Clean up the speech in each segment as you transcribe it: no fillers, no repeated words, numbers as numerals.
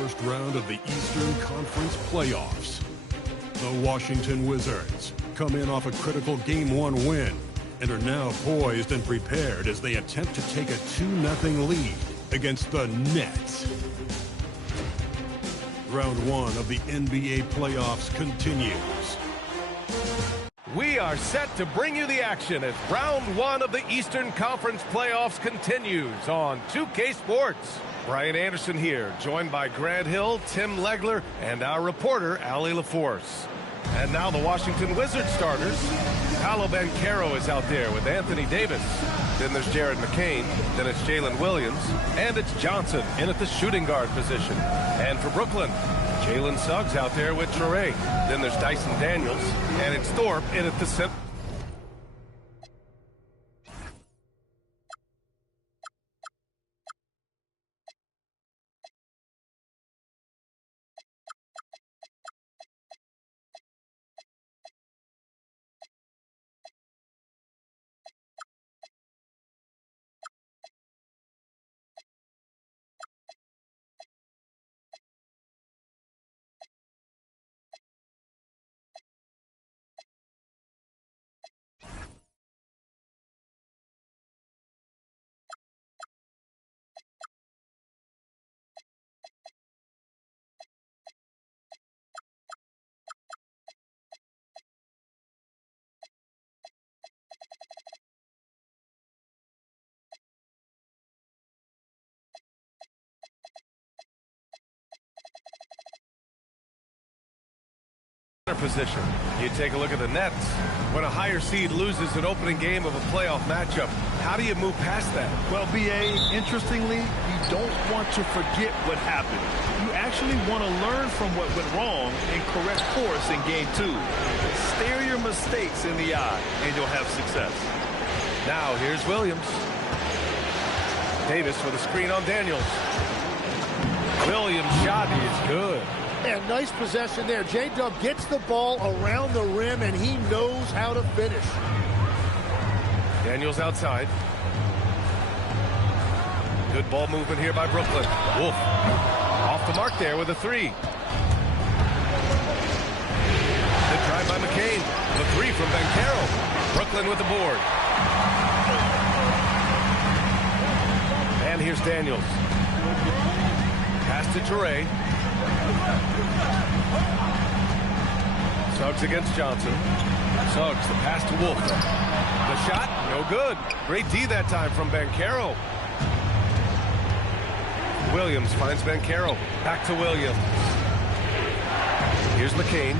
first round of the Eastern Conference playoffs. The Washington Wizards come in off a critical Game 1 win and are now poised and prepared as they attempt to take a 2-0 lead against the Nets. Round 1 of the NBA playoffs continues. We are set to bring you the action as round 1 of the Eastern Conference playoffs continues on 2K Sports. Brian Anderson here, joined by Grant Hill, Tim Legler, and our reporter, Allie LaForce. And now the Washington Wizards starters. Paolo Banchero is out there with Anthony Davis. Then there's Jared McCain. Then it's Jalen Williams. And it's Johnson in at the shooting guard position. And for Brooklyn, Jalen Suggs out there with Traore. Then there's Dyson Daniels. And it's Thorpe in at the center. Position. You take a look at the Nets. When a higher seed loses an opening game of a playoff matchup, how do you move past that? Well, B.A., interestingly, you don't want to forget what happened. You actually want to learn from what went wrong and correct course in Game 2. Stare your mistakes in the eye, and you'll have success. Now, here's Williams. Davis with a screen on Daniels. Williams' shot is good. And nice possession there. J-Dub gets the ball around the rim, and he knows how to finish. Daniels outside. Good ball movement here by Brooklyn. Wolf off the mark there with a three. Good drive by McCain. The three from Banchero. Brooklyn with the board. And here's Daniels. Pass to Traore. Suggs against Johnson. Suggs, the pass to Wolf. The shot, no good. Great D that time from Banchero. Williams finds Banchero. Back to Williams. Here's McCain.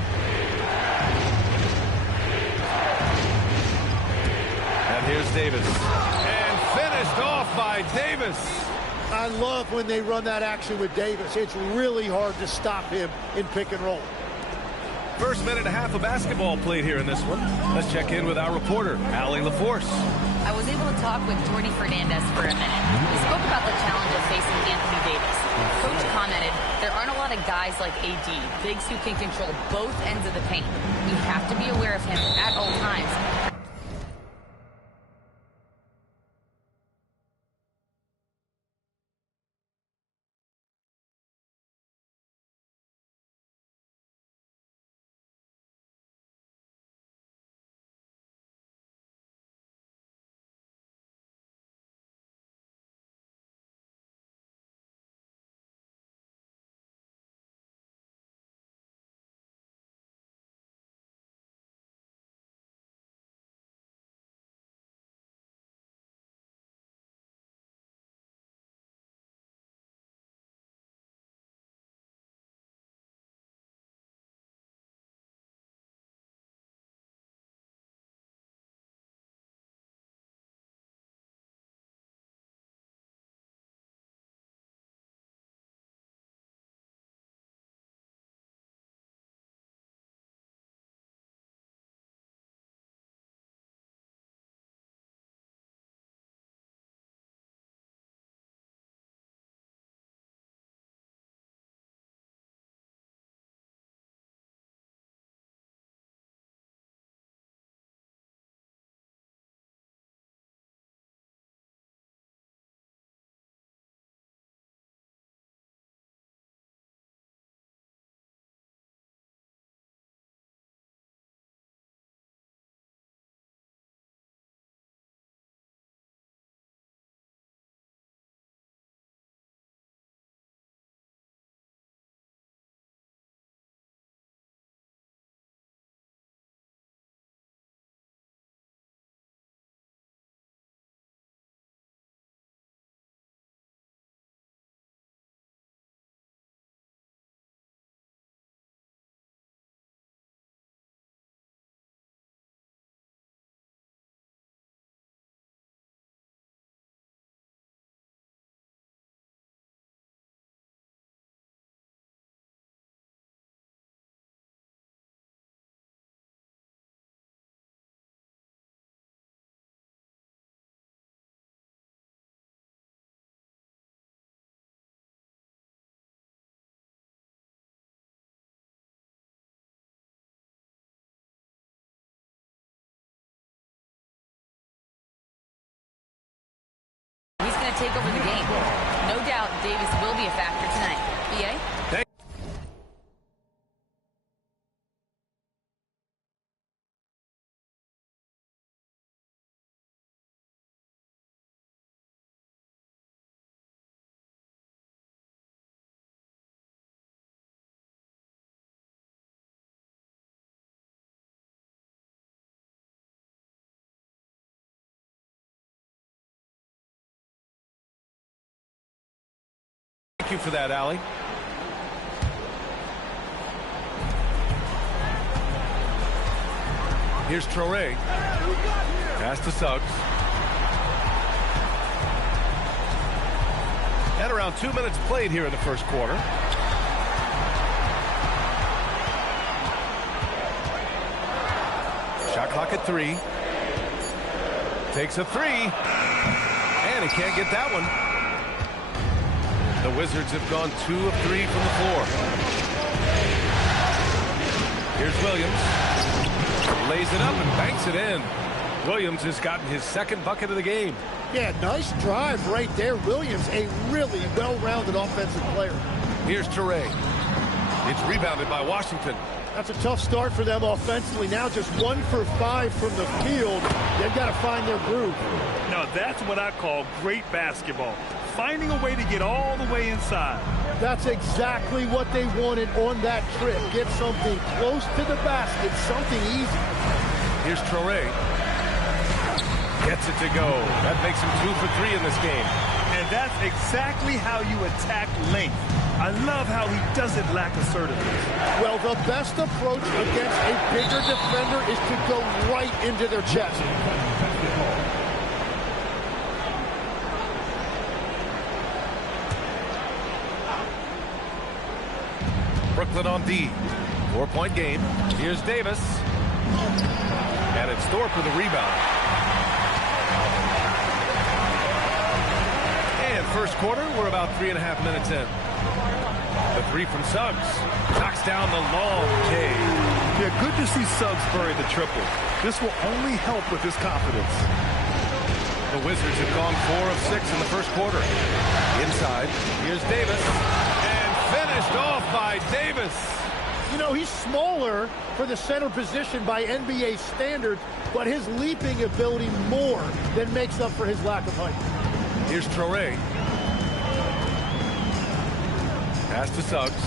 And here's Davis. And finished off by Davis. I love when they run that action with Davis. It's really hard to stop him in pick and roll. First minute and a half of basketball played here in this one. Let's check in with our reporter, Allie LaForce. I was able to talk with Jordi Fernandez for a minute. We spoke about the challenge of facing Anthony Davis. Coach commented, there aren't a lot of guys like AD, bigs who can control both ends of the paint. We have to be aware of him at all times. take over the game. No doubt Davis will be a factor tonight. BA? Thank you for that, Allie. Here's Traore. Pass to Suggs. And around 2 minutes played here in the first quarter. Shot clock at 3. Takes a 3. And he can't get that one. The Wizards have gone 2 of 3 from the floor. Here's Williams. Lays it up and banks it in. Williams has gotten his second bucket of the game. Yeah, nice drive right there. Williams, a really well-rounded offensive player. Here's Traore. It's rebounded by Washington. That's a tough start for them offensively. Now just 1 for 5 from the field. They've got to find their groove. Now that's what I call great basketball. Finding a way to get all the way inside. That's exactly what they wanted on that trip. Get something close to the basket, something easy. Here's Traore. Gets it to go. That makes him 2 for 3 in this game. And that's exactly how you attack length. I love how he doesn't lack assertiveness. Well, the best approach against a bigger defender is to go right into their chest. Brooklyn on D. 4-point game. Here's Davis. And it's Thorpe with a rebound. And first quarter, we're about 3.5 minutes in. The 3 from Suggs. Knocks down the long K. Yeah, good to see Suggs bury the triple. This will only help with his confidence. The Wizards have gone 4 of 6 in the first quarter. Inside, here's Davis. And finished off by Davis. You know, he's smaller for the center position by NBA standards, but his leaping ability more than makes up for his lack of height. Here's Traore. Pass to Suggs.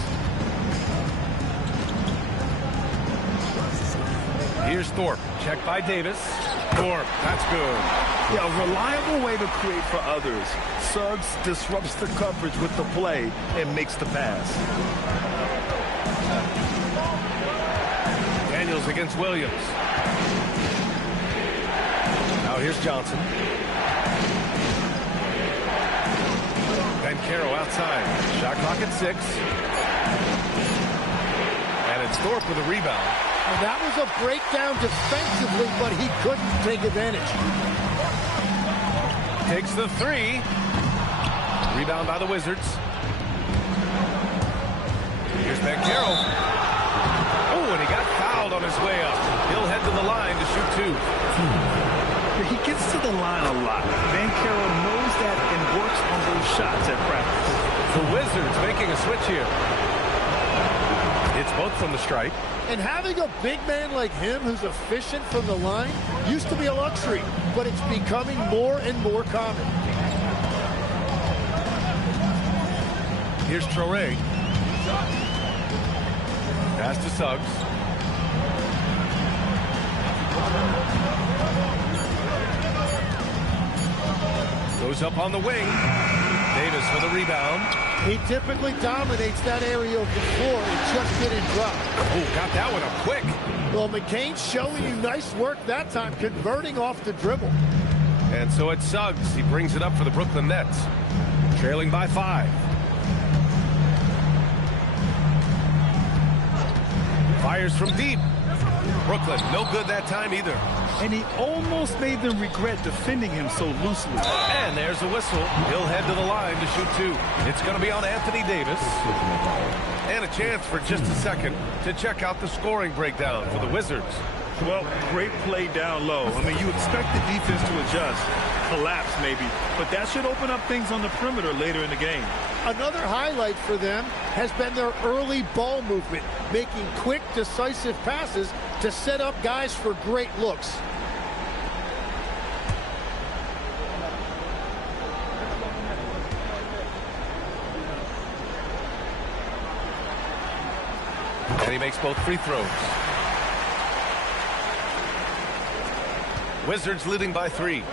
Here's Thorpe. Checked by Davis. Thorpe, that's good. Yeah, a reliable way to create for others. Suggs disrupts the coverage with the play and makes the pass. Daniels against Williams. Now here's Johnson. Banchero outside. Shot clock at 6. And it's Thorpe with a rebound. And that was a breakdown defensively, but he couldn't take advantage. Takes the 3. Rebound by the Wizards. Here's Banchero. Oh, and he got fouled on his way up. He'll head to the line to shoot 2. He gets to the line a lot. Banchero knows that and works on those shots at practice. The Wizards making a switch here. It's both from the stripe. And having a big man like him who's efficient from the line used to be a luxury, but it's becoming more and more common. Here's Traore. Pass to Suggs. Goes up on the wing. Davis with a rebound. He typically dominates that area of the floor. It just didn't drop. Oh, got that one up quick. Well, McCain's showing you nice work that time, converting off the dribble. And so it's Suggs. He brings it up for the Brooklyn Nets. Trailing by 5. Fires from deep. Brooklyn, no good that time either. And he almost made them regret defending him so loosely. And there's the whistle. He'll head to the line to shoot 2. It's going to be on Anthony Davis. And a chance for just a second to check out the scoring breakdown for the Wizards. Well, great play down low. I mean, you expect the defense to adjust, collapse maybe, but that should open up things on the perimeter later in the game. Another highlight for them has been their early ball movement, making quick, decisive passes to set up guys for great looks. And he makes both free throws. Wizards leading by 3.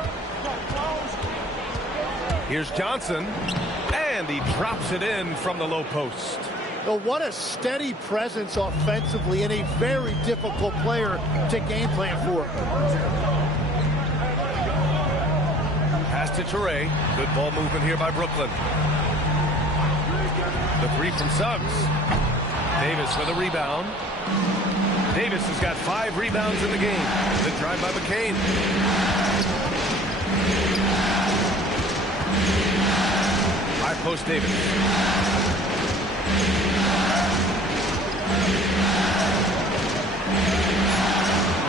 Here's Johnson, and he drops it in from the low post. Well, what a steady presence offensively and a very difficult player to game plan for. Pass to Toure. Good ball movement here by Brooklyn. The 3 from Suggs. Davis with a rebound. Davis has got 5 rebounds in the game. The drive by McCain. High post Davis.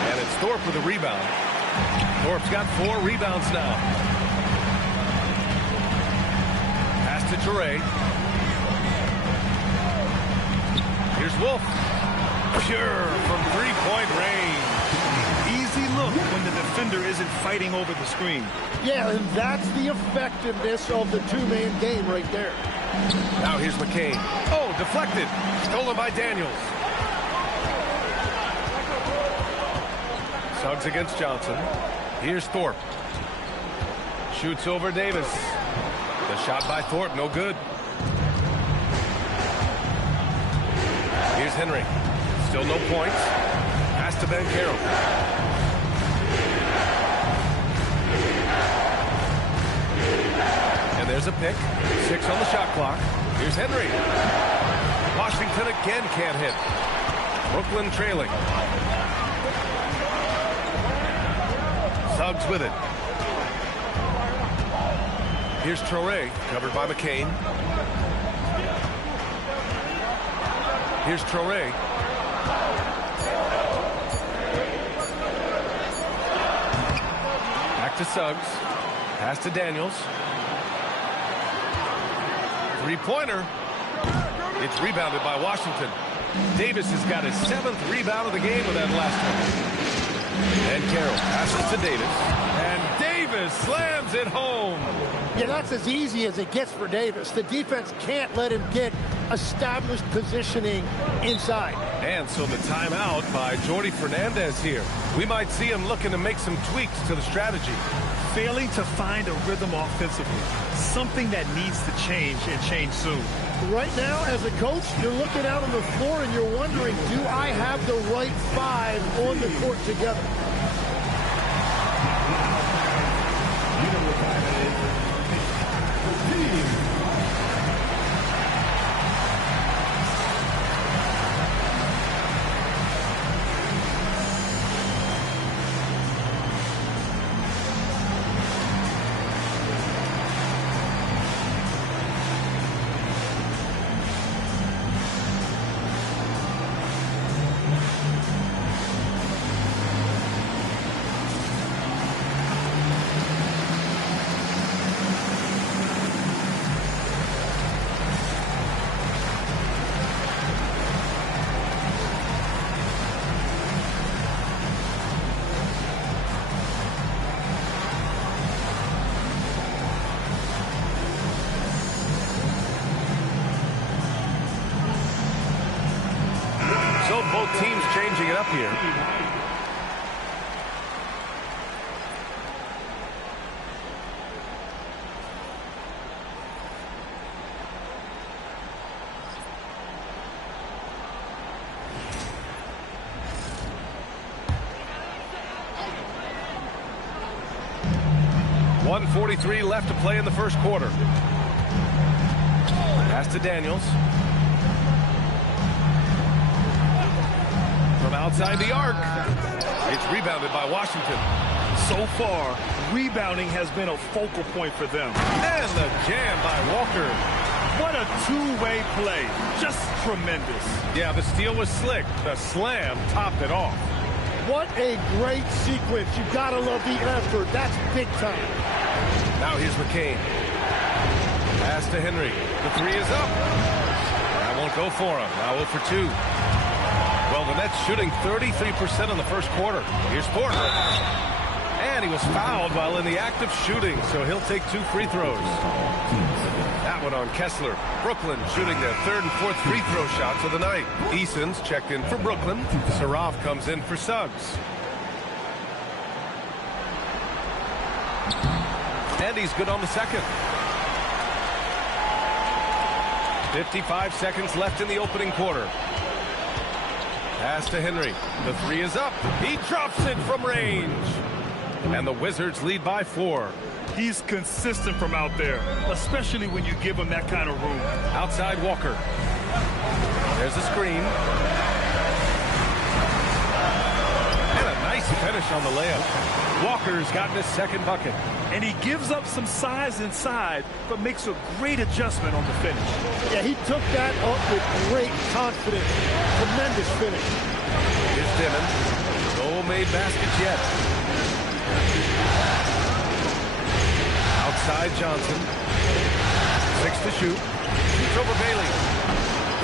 And it's Thorpe with a rebound. Thorpe's got 4 rebounds now. Pass to Toure. Here's Wolf. Pure from 3-point range. Easy look when the defender isn't fighting over the screen. Yeah, and that's the effectiveness of the two-man game right there. Now here's McCain. Oh, deflected. Stolen by Daniels. Suggs against Johnson. Here's Thorpe. Shoots over Davis. The shot by Thorpe, no good. Here's Henry. Still no points. Pass to Banchero. And there's a pick. 6 on the shot clock. Here's Henry. Washington again can't hit. Brooklyn trailing. Suggs with it. Here's Toure, covered by McCain. Here's Toure. Back to Suggs. Pass to Daniels. 3-pointer. It's rebounded by Washington. Davis has got his 7th rebound of the game with that last one. And Carroll passes to Davis. And Davis slams it home. Yeah, that's as easy as it gets for Davis. The defense can't let him get established positioning inside. And so the timeout by Jordi Fernandez here. We might see him looking to make some tweaks to the strategy. Failing to find a rhythm offensively. Something that needs to change and change soon. Right now, as a coach, you're looking out on the floor and you're wondering, do I have the right 5 on the court together? Both teams changing it up here. .143 left to play in the first quarter. Pass to Daniels. From outside the arc. It's rebounded by Washington. So far, rebounding has been a focal point for them. And the jam by Walker. What a two-way play. Just tremendous. Yeah, the steal was slick. The slam topped it off. What a great sequence. You gotta love the effort. That's big time. Now here's McCain. Pass to Henry. The three is up. That won't go for him. Now 0 for 2. Well, the Nets shooting 33% in the first quarter. Here's Porter. And he was fouled while in the act of shooting, so he'll take 2 free throws. That one on Kessler. Brooklyn shooting their third and fourth free throw shots of the night. Eason's checked in for Brooklyn. Saraf comes in for Suggs. And he's good on the second. 55 seconds left in the opening quarter. Pass to Henry. The three is up. He drops it from range. And the Wizards lead by 4. He's consistent from out there, especially when you give him that kind of room. Outside Walker. There's a screen. And a nice finish on the layup. Walker's gotten his second bucket. And he gives up some size inside, but makes a great adjustment on the finish. Yeah, he took that up with great confidence. Tremendous finish. Here's Dimon. No made baskets yet. Outside Johnson. 6 to shoot. Shoots over Bailey.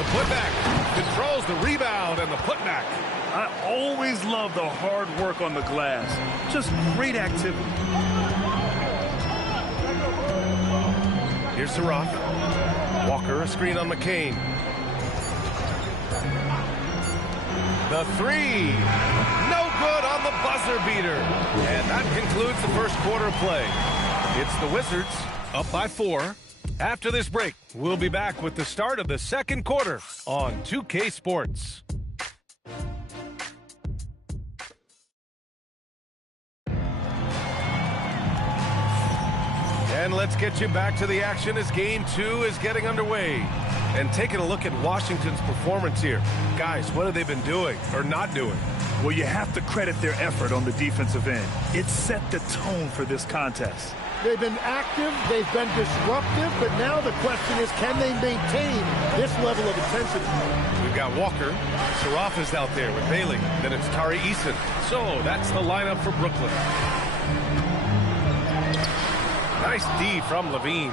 The putback. Controls the rebound and the putback. I always love the hard work on the glass. Just great activity. Here's Saraf. Walker, a screen on McCain. The three. No good on the buzzer beater. And that concludes the first quarter of play. It's the Wizards up by 4. After this break, we'll be back with the start of the second quarter on 2K Sports. And let's get you back to the action as Game 2 is getting underway. And taking a look at Washington's performance here. Guys, what have they been doing or not doing? Well, you have to credit their effort on the defensive end. It set the tone for this contest. They've been active, they've been disruptive, but now the question is, can they maintain this level of intensity? We've got Walker. Saraf is out there with Bailey. Then it's Tari Eason. So that's the lineup for Brooklyn. Nice D from Levine.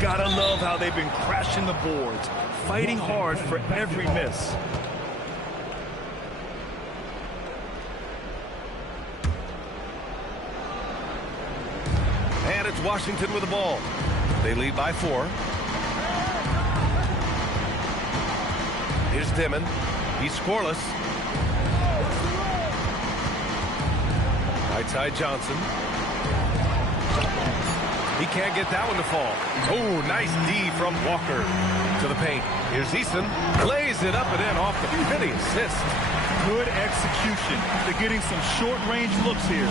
Gotta love how they've been crashing the boards, fighting hard for every miss. And it's Washington with the ball. They lead by 4. Here's Dimon. He's scoreless. Right side Johnson. He can't get that one to fall. Oh, nice D from Walker to the paint. Here's Eason. Lays it up and in off the pretty assist. Good execution. They're getting some short-range looks here.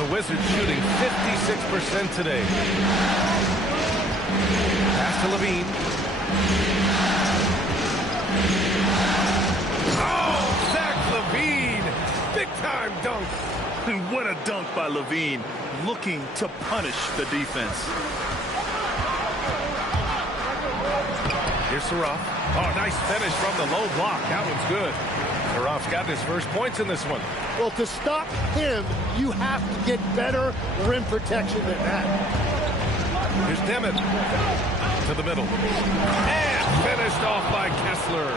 The Wizards shooting 56% today. Pass to Levine. Oh, Zach Levine. Big-time dunk. And what a dunk by Levine, looking to punish the defense. Here's Saraf. Oh, nice finish from the low block. That one's good. Saraf's got his first points in this one. Well, to stop him, you have to get better rim protection than that. Here's Dimon to the middle. And finished off by Kessler.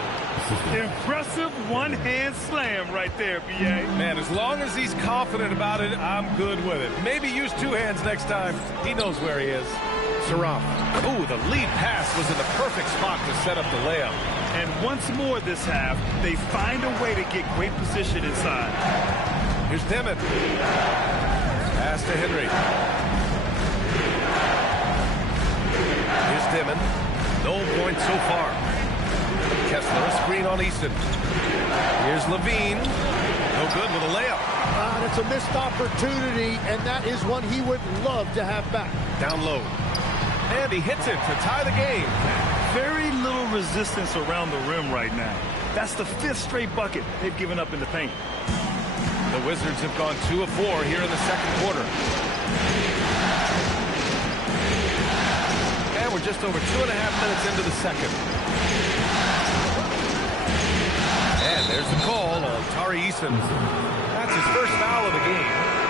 Impressive one-hand slam right there, B.A. Man, as long as he's confident about it, I'm good with it. Maybe use 2 hands next time. He knows where he is. Saraf. Ooh, the lead pass was in the perfect spot to set up the layup. And once more this half, they find a way to get great position inside. Here's Dimon. Pass to Henry. Here's Dimon. No points so far. Kessler, a screen on Easton. Here's Levine. No good with a layup. It's a missed opportunity, and that is one he would love to have back. Down low. And he hits it to tie the game. Very little resistance around the rim right now. That's the 5th straight bucket they've given up in the paint. The Wizards have gone 2 of 4 here in the second quarter. And we're just over 2.5 minutes into the second. And There's the call on Tari Eason. That's his first foul of the game.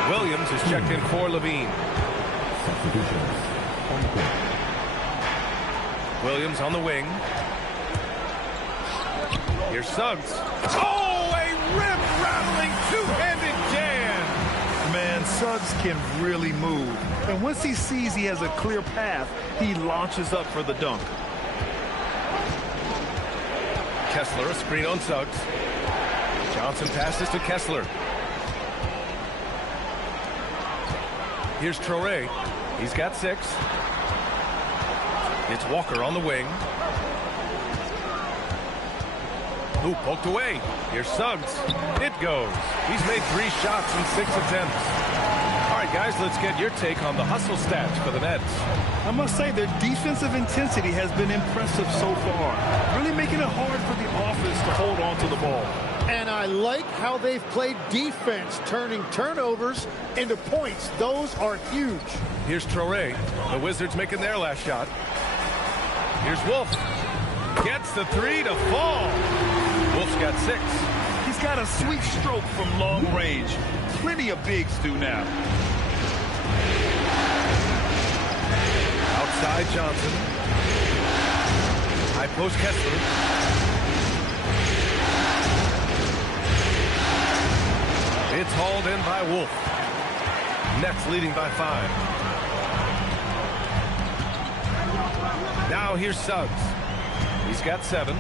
Williams is checked in for Levine. Williams on the wing. Here's Suggs. Oh, a rim-rattling two-handed jam. Man, Suggs can really move. And once he sees he has a clear path, he launches up for the dunk. Kessler, a screen on Suggs. Johnson passes to Kessler. Here's Traore. He's got 6. It's Walker on the wing. Ooh, poked away. Here's Suggs. It goes. He's made 3 shots in 6 attempts. All right, guys, let's get your take on the hustle stats for the Nets. I must say their defensive intensity has been impressive so far. Really making it hard for the offense to hold on to the ball. And I like how they've played defense, turning turnovers into points. Those are huge. Here's Traore. The Wizards making their last shot. Here's Wolf. Gets the 3 to fall. Wolf's got 6. He's got a sweet stroke from long range. Plenty of bigs do now. Outside Johnson. High post Kessler. It's hauled in by Wolf. Nets leading by 5. Now here's Suggs. He's got 7.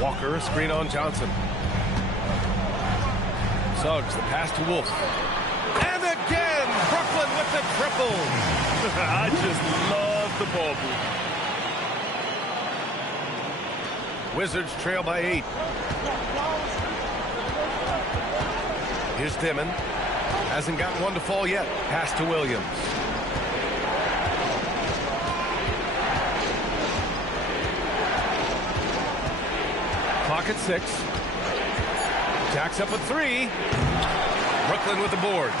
Walker, a screen on Johnson. Suggs, the pass to Wolf. And again, Brooklyn with the triple. I just love the ball move. Wizards trail by 8. Here's Dimon. Hasn't gotten one to fall yet. Pass to Williams. Clock at 6. Jacks up a 3. Brooklyn with the board.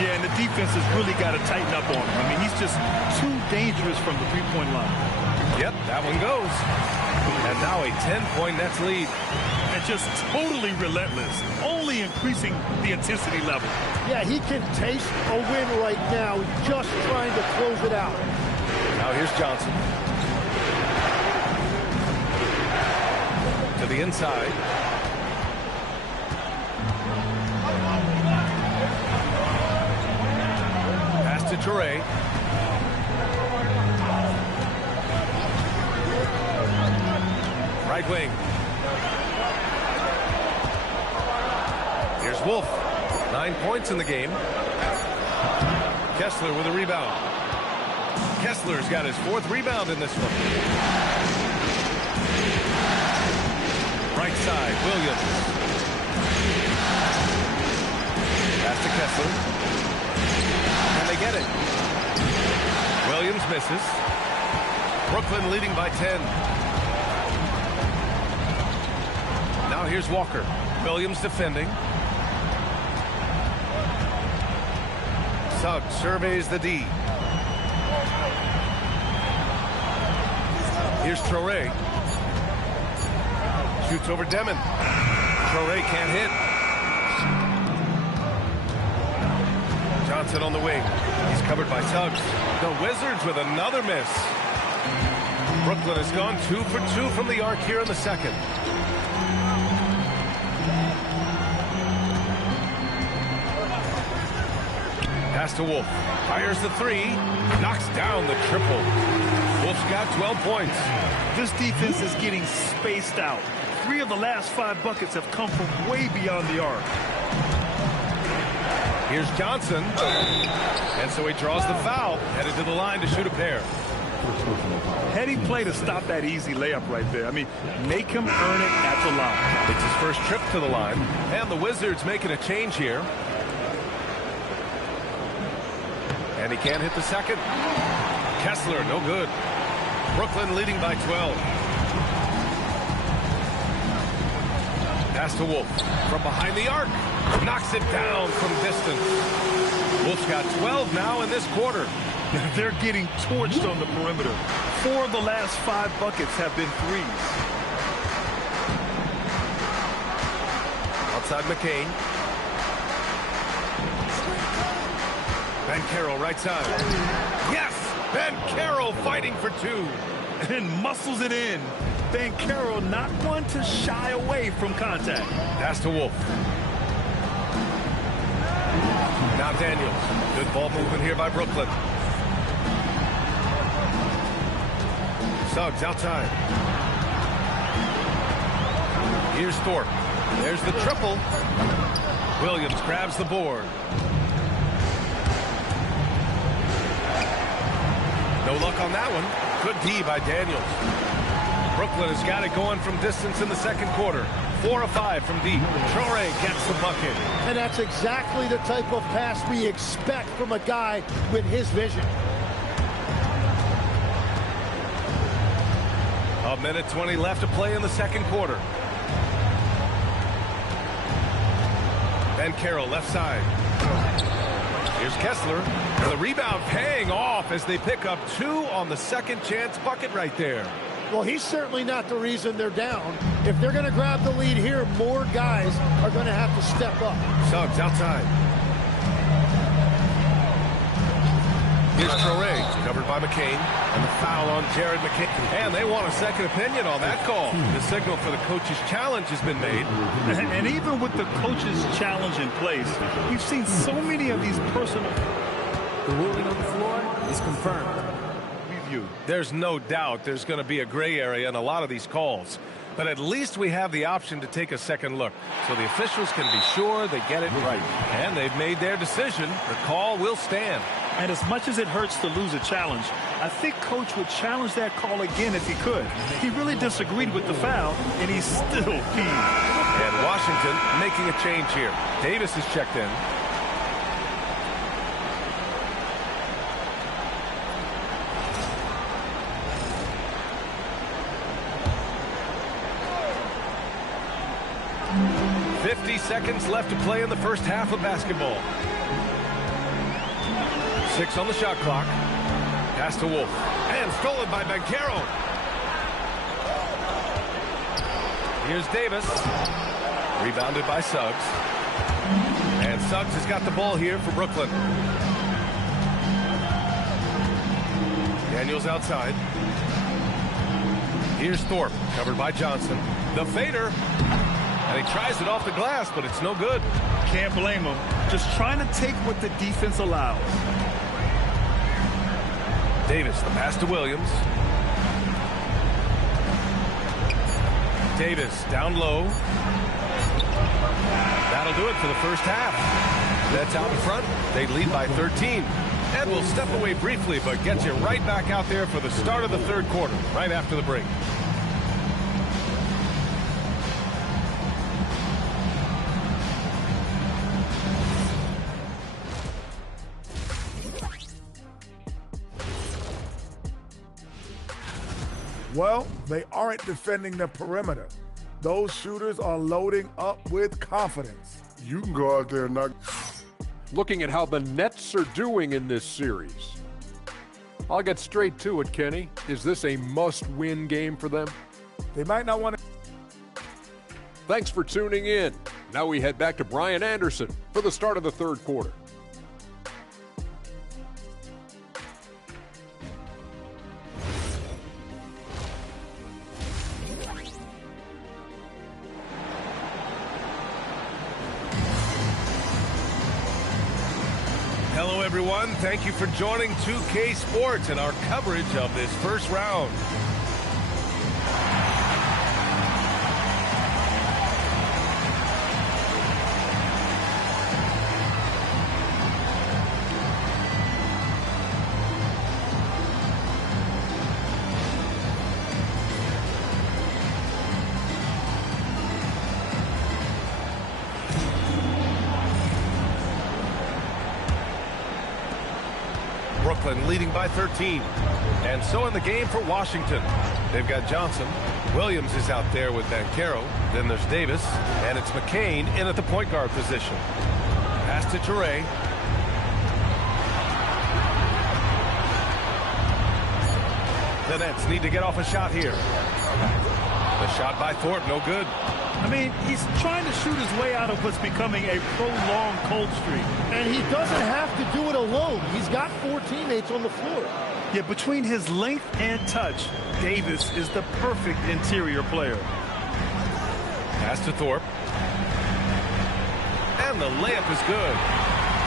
Yeah, and the defense has really got to tighten up on him. I mean, he's just too dangerous from the three-point line. Yep, that one goes. And now a 10-point Nets lead. And just totally relentless, only increasing the intensity level. Yeah, he can taste a win right now, just trying to close it out. Now here's Johnson. To the inside. Pass to Traore. Right wing. Here's Wolf. 9 points in the game. Kessler with a rebound. Kessler's got his 4th rebound in this one. Right side, Williams. Pass to Kessler. And they get it. Williams misses. Brooklyn leading by 10. Now here's Walker. Williams defending. Suggs surveys the D. Here's Traore. Shoots over Demon. Traore can't hit. Johnson on the wing. He's covered by Suggs. The Wizards with another miss. Brooklyn has gone 2 for 2 from the arc here in the second. Pass to Wolf. Fires the 3. Knocks down the triple. Wolf's got 12 points. This defense is getting spaced out. 3 of the last 5 buckets have come from way beyond the arc. Here's Johnson. And so he draws the foul. Headed to the line to shoot a pair. Heady play to stop that easy layup right there. I mean, make him earn it at the line. It's his first trip to the line. And the Wizards making a change here. And he can't hit the second. Kessler, no good. Brooklyn leading by 12. Pass to Wolf. From behind the arc. Knocks it down from distance. Wolf's got 12 now in this quarter. They're getting torched on the perimeter. 4 of the last 5 buckets have been threes. Outside McCain. Banchero right side. Yes! Banchero fighting for two. And muscles it in. Banchero not one to shy away from contact. Pass to Wolf. Now Daniels. Good ball movement here by Brooklyn. Suggs outside. Here's Thorpe. There's the triple. Williams grabs the board. No luck on that one. Good D by Daniels. Brooklyn has got it going from distance in the second quarter. 4 of 5 from deep. Traore gets the bucket. And that's exactly the type of pass we expect from a guy with his vision. A minute 20 left to play in the second quarter. Banchero left side. Here's Kessler. And the rebound paying off as they pick up 2 on the second chance bucket right there. Well, he's certainly not the reason they're down. If they're going to grab the lead here, more guys are going to have to step up. Suggs outside. Here's Traore, covered by McCain. And the foul on Jared McCain. And they want a second opinion on that call. The signal for the coach's challenge has been made. And even with the coach's challenge in place, we've seen so many of these personal... The ruling on the floor is confirmed. Review. There's no doubt there's going to be a gray area in a lot of these calls. But at least we have the option to take a second look. So the officials can be sure they get it right. And they've made their decision. The call will stand. And as much as it hurts to lose a challenge, I think Coach would challenge that call again if he could. He really disagreed with the foul, and he's still peeved. And Washington making a change here. Davis is checked in. Seconds left to play in the first half of basketball. 6 on the shot clock. Pass to Wolf. And stolen by Banchero. Here's Davis. Rebounded by Suggs. And Suggs has got the ball here for Brooklyn. Daniels outside. Here's Thorpe, covered by Johnson. The fader. And he tries it off the glass, but it's no good. Can't blame him. Just trying to take what the defense allows. Davis, the pass to Williams. Davis down low. That'll do it for the first half. Nets out in front. They lead by 13. And we'll step away briefly, but get you right back out there for the start of the third quarter, right after the break. Well, they aren't defending the perimeter. Those shooters are loading up with confidence. You can go out there and knock. Looking at how the Nets are doing in this series. I'll get straight to it, Kenny. Is this a must-win game for them? They might not want to. Thanks for tuning in. Now we head back to Brian Anderson for the start of the third quarter. Hello, everyone. Thank you for joining 2K Sports and our coverage of this first round. Brooklyn leading by 13. And so in the game for Washington. They've got Johnson. Williams is out there with Banchero. Then there's Davis. And it's McCain in at the point guard position. Pass to Traore. The Nets need to get off a shot here. The Shot by Thorpe, no good. I mean, he's trying to shoot his way out of what's becoming a prolonged cold streak. And he doesn't have to do it alone. He's got 4 teammates on the floor. Yeah, between his length and touch, Davis is the perfect interior player. Pass to Thorpe. And the layup is good.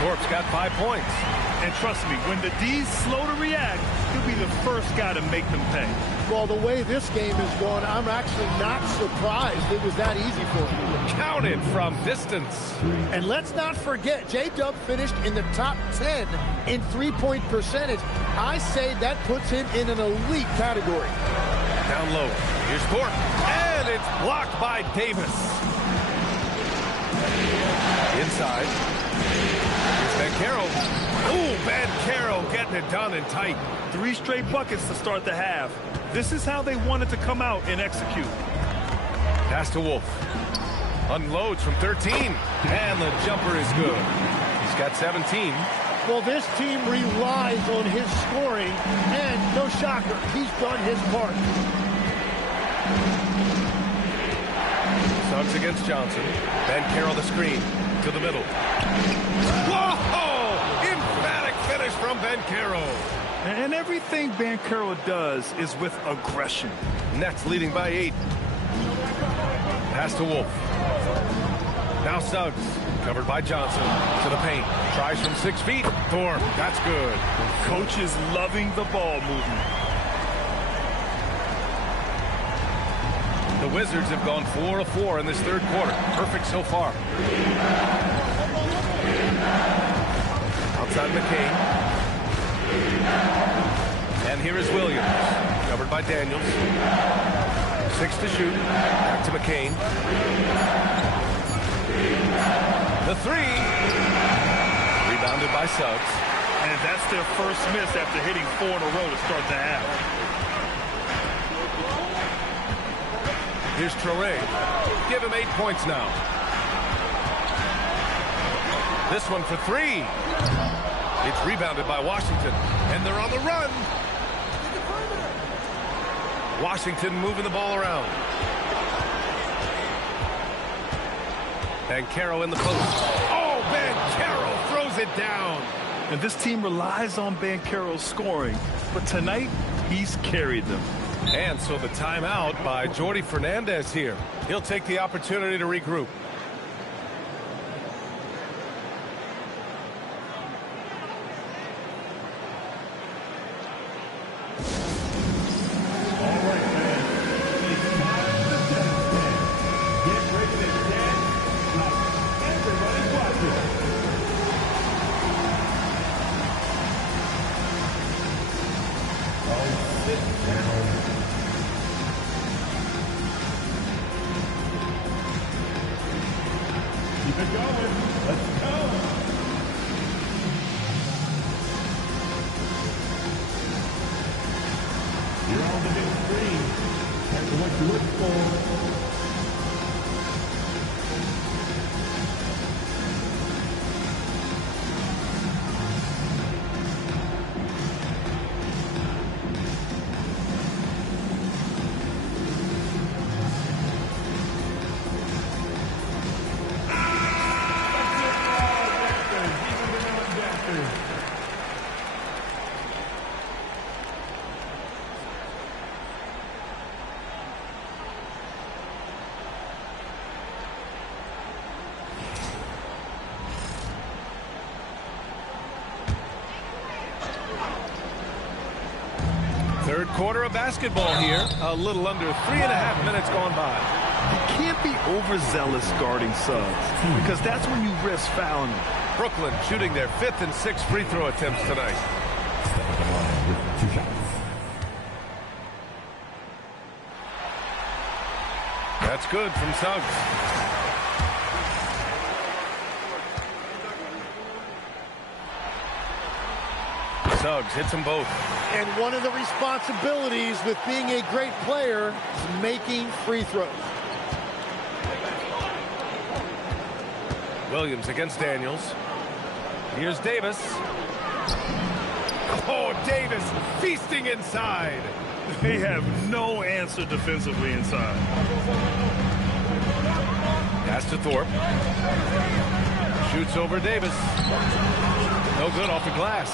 Thorpe's got 5 points. And trust me, when the D's slow to react, he'll be the first guy to make them pay. Well, the way this game is going, I'm actually not surprised it was that easy for him. Counted from distance. And let's not forget, J-Dub finished in the top 10 in three-point percentage. I say that puts him in an elite category. Down low. Here's Thorpe. And it's blocked by Davis. Inside. Here's Banchero. Ooh, Banchero getting it done and tight. 3 straight buckets to start the half. This is how they wanted to come out and execute. Pass to Wolf. Unloads from 13. And the jumper is good. He's got 17. Well, this team relies on his scoring, and no shocker, he's done his part. Suggs against Johnson. Banchero the screen to the middle. Whoa! Emphatic finish from Banchero. And everything Banchero does is with aggression. Nets leading by 8. Pass to Wolf. Now Suggs. Covered by Johnson. To the paint. Tries from 6 feet. Thorpe. That's good. Coach is loving the ball movement. The Wizards have gone 4 of 4 in this third quarter. Perfect so far. Outside McCain. And here is Williams. Covered by Daniels. 6 to shoot. Back to McCain. The 3. Rebounded by Suggs. And that's their first miss after hitting 4 in a row to start the half. Here's Traore. Give him 8 points now. This one for 3. It's rebounded by Washington. And they're on the run. Washington moving the ball around. Banchero in the post. Oh, Banchero throws it down. And this team relies on Banchero's scoring. But tonight, he's carried them. And so the timeout by Jordi Fernandez here. He'll take the opportunity to regroup. Third quarter of basketball here. A little under 3.5 minutes gone by. You can't be overzealous guarding Suggs because that's when you risk fouling them. Brooklyn shooting their 5th and 6th free throw attempts tonight. That's good from Suggs. Suggs hits them both. And one of the responsibilities with being a great player is making free throws. Williams against Daniels. Here's Davis. Oh, Davis feasting inside. They have no answer defensively inside. Pass to Thorpe. Shoots over Davis. No good off the glass.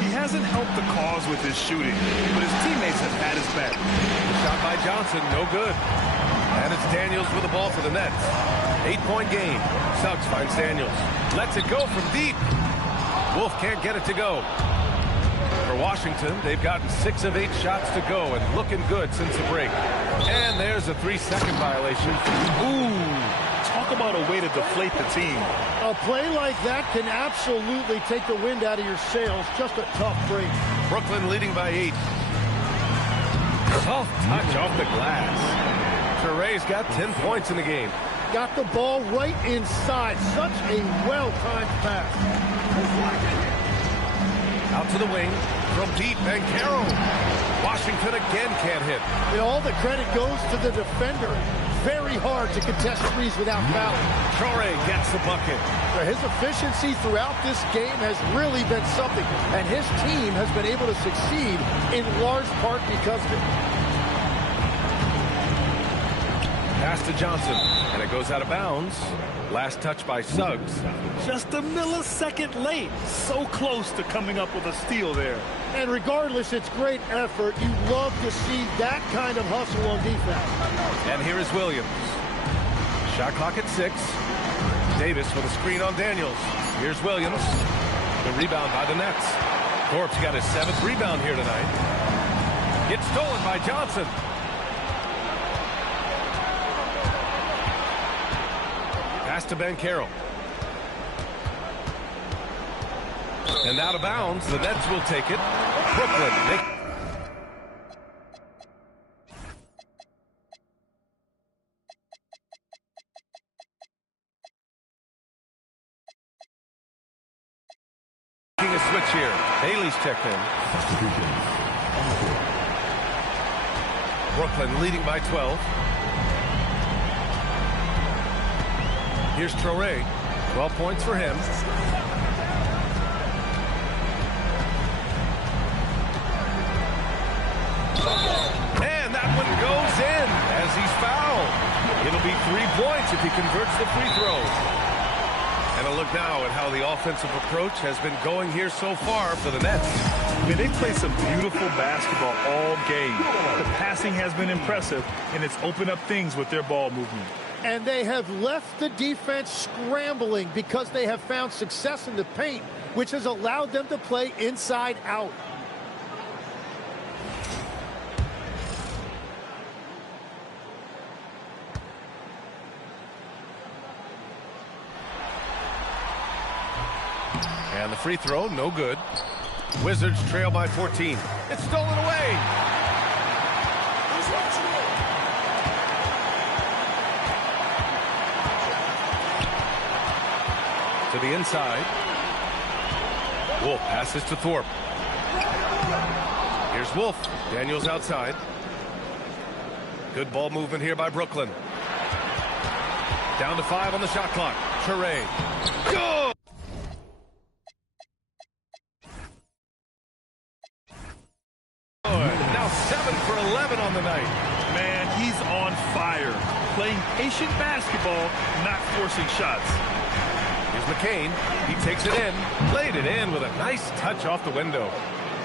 He hasn't helped the cause with his shooting, but his teammates have had his back. Shot by Johnson, no good. And it's Daniels with the ball for the Nets. 8-point game. Suggs finds Daniels. Lets it go from deep. Wolf can't get it to go. For Washington, they've gotten 6 of 8 shots to go and looking good since the break. And there's a 3-second violation. Ooh, talk about a way to deflate the team. A play like that can absolutely take the wind out of your sails. Just a tough break. Brooklyn leading by 8. Soft touch off the glass. Touré's got 10 points in the game. Got the ball right inside. Such a well-timed pass. Out to the wing. From deep, Banchero. Washington again can't hit. And all the credit goes to the defender. Very hard to contest threes without fouling. Touré gets the bucket. His efficiency throughout this game has really been something, and his team has been able to succeed in large part because of it. Pass to Johnson, and it goes out of bounds. Last touch by Suggs. Just a millisecond late. So close to coming up with a steal there. And regardless, it's great effort. You love to see that kind of hustle on defense. And here is Williams. Shot clock at 6. Davis with a screen on Daniels. Here's Williams. The rebound by the Nets. Thorpe's got his 7th rebound here tonight. Gets stolen by Johnson. Pass to Banchero. And out of bounds, the Nets will take it. Brooklyn. Making a switch here. Bailey's checked in. Brooklyn leading by 12. Here's Touré. 12 points for him. And that one goes in as he's fouled. It'll be 3 points if he converts the free throw. And a look now at how the offensive approach has been going here so far for the Nets. I mean, they've played some beautiful basketball all game. The passing has been impressive, and it's opened up things with their ball movement. And they have left the defense scrambling because they have found success in the paint, which has allowed them to play inside out. And the free throw, no good. Wizards trail by 14. It's stolen away. To the inside. Wolf passes to Thorpe. Here's Wolf. Daniels outside. Good ball movement here by Brooklyn. Down to 5 on the shot clock. Touré. Go! Now 7 for 11 on the night. Man, he's on fire. Playing patient basketball, not forcing shots. Here's McCain. He takes it in. Played it in with a nice touch off the window.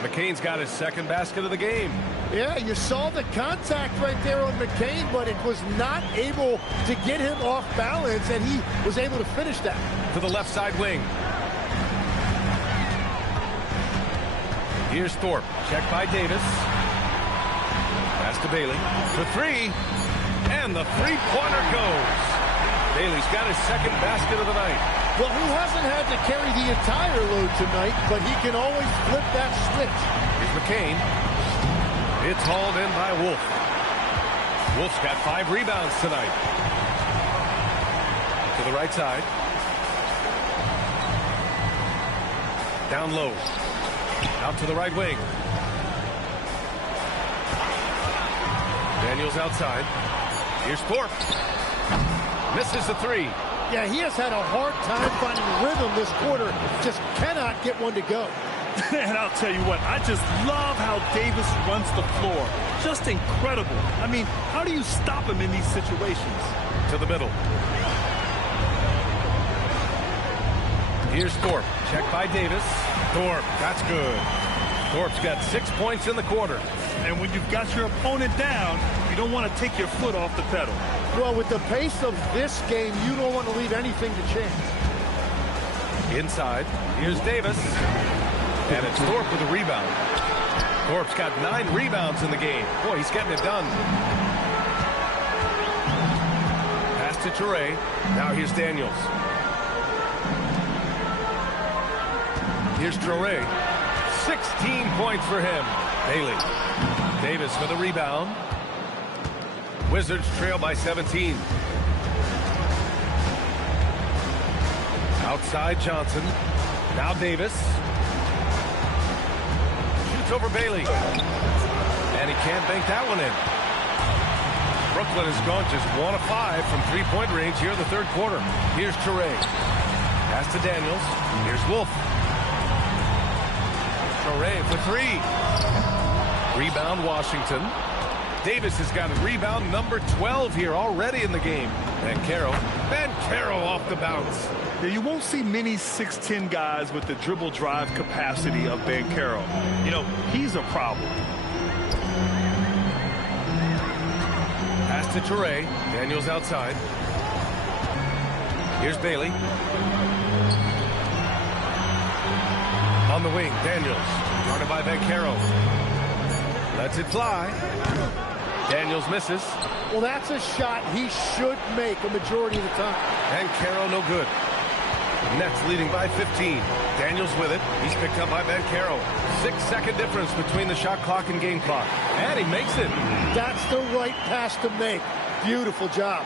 McCain's got his 2nd basket of the game. Yeah, you saw the contact right there on McCain, but it was not able to get him off balance, and he was able to finish that. To the left side wing. Here's Thorpe. Check by Davis. Pass to Bailey. For 3. And the three-pointer goes. Bailey's got his 2nd basket of the night. Well, he hasn't had to carry the entire load tonight, but he can always flip that switch. Here's McCain. It's hauled in by Wolf. Wolf's got 5 rebounds tonight. To the right side. Down low. Out to the right wing. Daniels outside. Here's Thorpe. Misses the 3. Yeah, he has had a hard time finding rhythm this quarter. Just cannot get one to go. And I'll tell you what, I just love how Davis runs the floor. Just incredible. I mean, how do you stop him in these situations? To the middle. Here's Thorpe. Check by Davis. Thorpe, that's good. Thorpe's got 6 points in the quarter. And when you've got your opponent down, you don't want to take your foot off the pedal. Well, with the pace of this game, you don't want to leave anything to chance. Inside, here's Davis. And it's Thorpe with a rebound. Thorpe's got 9 rebounds in the game. Boy, he's getting it done. Pass to Toure. Now here's Daniels. Here's Toure. 16 points for him. Bailey. Davis for the rebound. Wizards trail by 17. Outside Johnson. Now Davis. Shoots over Bailey. And he can't bank that one in. Brooklyn has gone just 1 of 5 from three-point range here in the third quarter. Here's Toure. Pass to Daniels. Here's Wolf. Toure for 3. Rebound Washington. Davis has got a rebound number 12 here already in the game. Banchero off the bounce. Yeah, you won't see many 6'10 guys with the dribble drive capacity of Banchero. You know, he's a problem. Pass to Toure. Daniels outside. Here's Bailey. On the wing, Daniels. Guarded by Banchero. Lets it fly. Daniels misses. Well, that's a shot he should make a majority of the time. Banchero no good. Nets leading by 15. Daniels with it. He's picked up by Banchero. 6-second difference between the shot clock and game clock. And he makes it. That's the right pass to make. Beautiful job.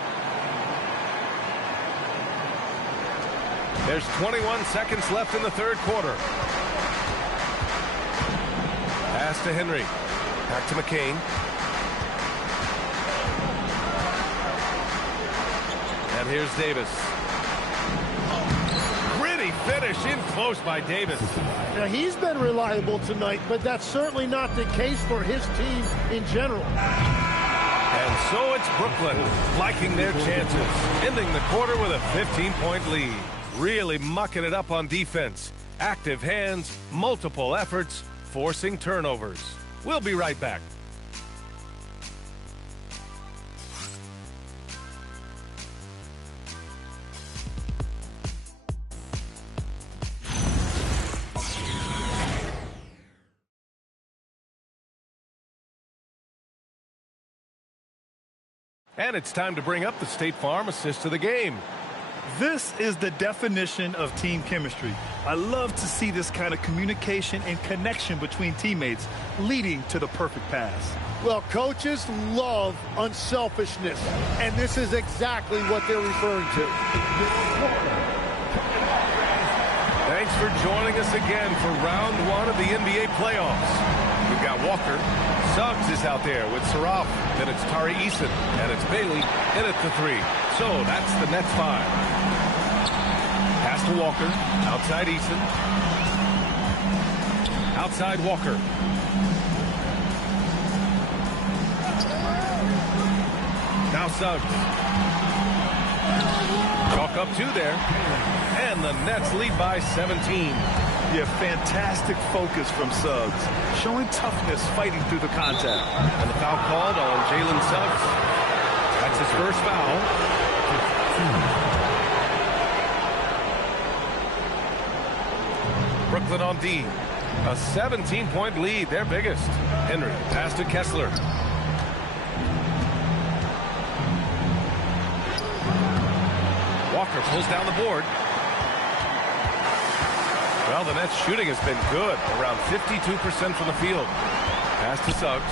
There's 21 seconds left in the third quarter. Pass to Henry. Back to McCain. And here's Davis. Gritty finish in close by Davis. Now, he's been reliable tonight, but that's certainly not the case for his team in general. And so it's Brooklyn liking their chances, ending the quarter with a 15-point lead. Really mucking it up on defense. Active hands, multiple efforts, forcing turnovers. We'll be right back. And it's time to bring up the State Farm assist to the game. This is the definition of team chemistry. I love to see this kind of communication and connection between teammates leading to the perfect pass. Well, coaches love unselfishness, and this is exactly what they're referring to. Thanks for joining us again for round 1 of the NBA playoffs. We've got Walker. Suggs is out there with Saraf. Then it's Tari Eason. And it's Bailey in at the 3. So that's the Nets 5. Pass to Walker. Outside Eason. Outside Walker. Now Suggs. Chalk up 2 there. And the Nets lead by 17. Yeah, fantastic focus from Suggs. Showing toughness, fighting through the contact. And the foul called on Jalen Suggs. That's his first foul. Brooklyn on D. A 17-point lead, their biggest. Henry, pass to Kessler. Walker pulls down the board. Well, the Nets shooting has been good, around 52% from the field. Pass to Suggs.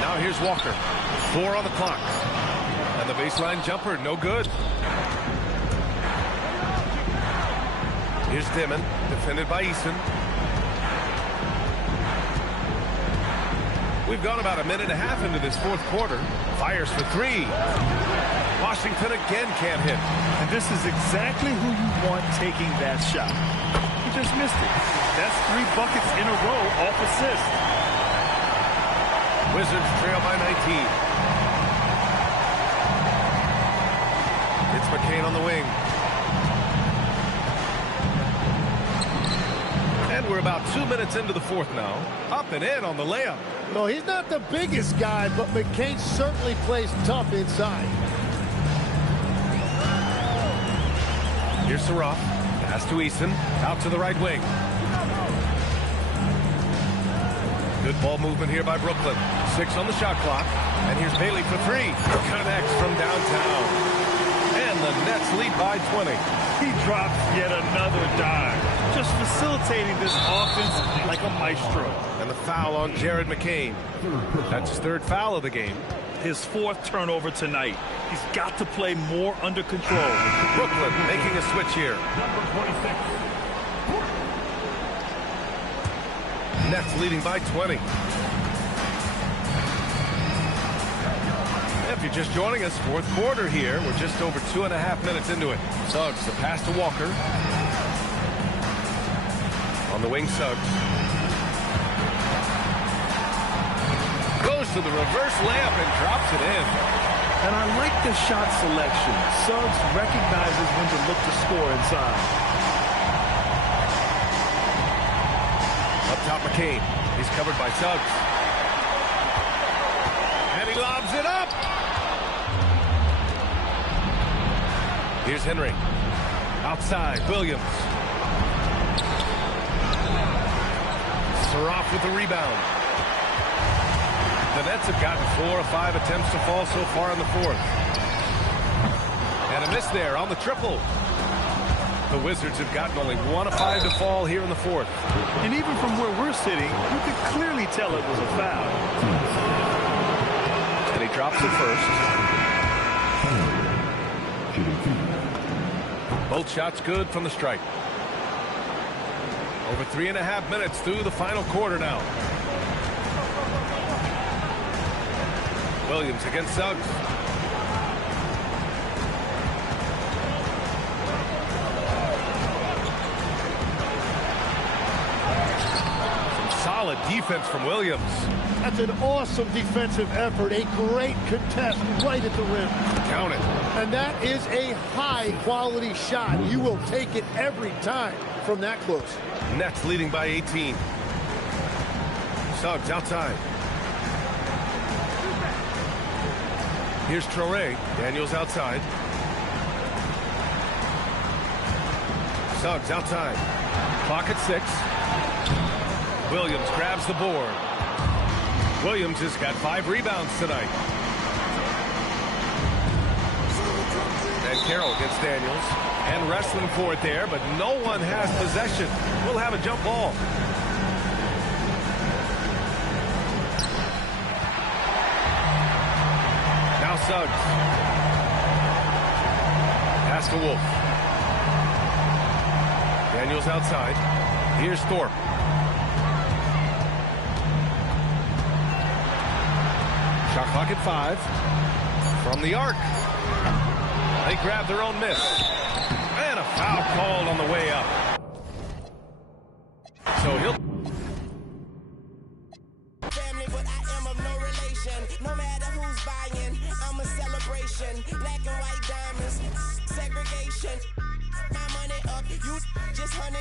Now here's Walker. 4 on the clock. And the baseline jumper, no good. Here's Dimon, defended by Eason. We've gone about a minute and a half into this fourth quarter. Fires for 3. Washington again can't hit. And this is exactly who you want taking that shot. He just missed it. That's 3 buckets in a row off assist. Wizards trail by 19. It's McCain on the wing. And we're about 2 minutes into the fourth now. Up and in on the layup. No, he's not the biggest guy, but McCain certainly plays tough inside. Here's Saraf. Pass to Eason. Out to the right wing. Good ball movement here by Brooklyn. 6 on the shot clock. And here's Bailey for 3. Connects from downtown. And the Nets lead by 20. He drops yet another dime. Just facilitating this offense like a maestro. And the foul on Jared McCain. That's his 3rd foul of the game. His 4th turnover tonight. He's got to play more under control. Brooklyn making a switch here. Number 26. Nets leading by 20. If you're just joining us, 4th quarter here. We're just over 2.5 minutes into it. Suggs, the pass to Walker. On the wing, Suggs. Goes to the reverse layup and drops it in. And I like the shot selection. Suggs recognizes when to look to score inside. Up top, McCain. He's covered by Suggs. And he lobs it up. Here's Henry. Outside, Williams. Saraf with the rebound. The Nets have gotten 4 or 5 attempts to fall so far in the 4th. And a miss there on the triple. The Wizards have gotten only 1 of 5 to fall here in the 4th. And even from where we're sitting, you could clearly tell it was a foul. And he drops it first. Both shots good from the stripe. Over 3.5 minutes through the final quarter now. Williams against Suggs. Some solid defense from Williams. That's an awesome defensive effort. A great contest right at the rim. Count it. And that is a high-quality shot. You will take it every time from that close. Nets leading by 18. Suggs outside. Here's Traoré. Daniels outside. Suggs outside. Clock at 6. Williams grabs the board. Williams has got 5 rebounds tonight. And Carroll gets Daniels. And wrestling for it there, but no one has possession. We'll have a jump ball. Now Suggs. Pass to Wolf. Daniels outside. Here's Thorpe. Shot clock at 5. From the arc. They grab their own miss. And a foul called on the way up. So he'll... Family, but I am of no relation. No matter who's buying, I'm a celebration. Black and white diamonds, segregation. My money up, you just 100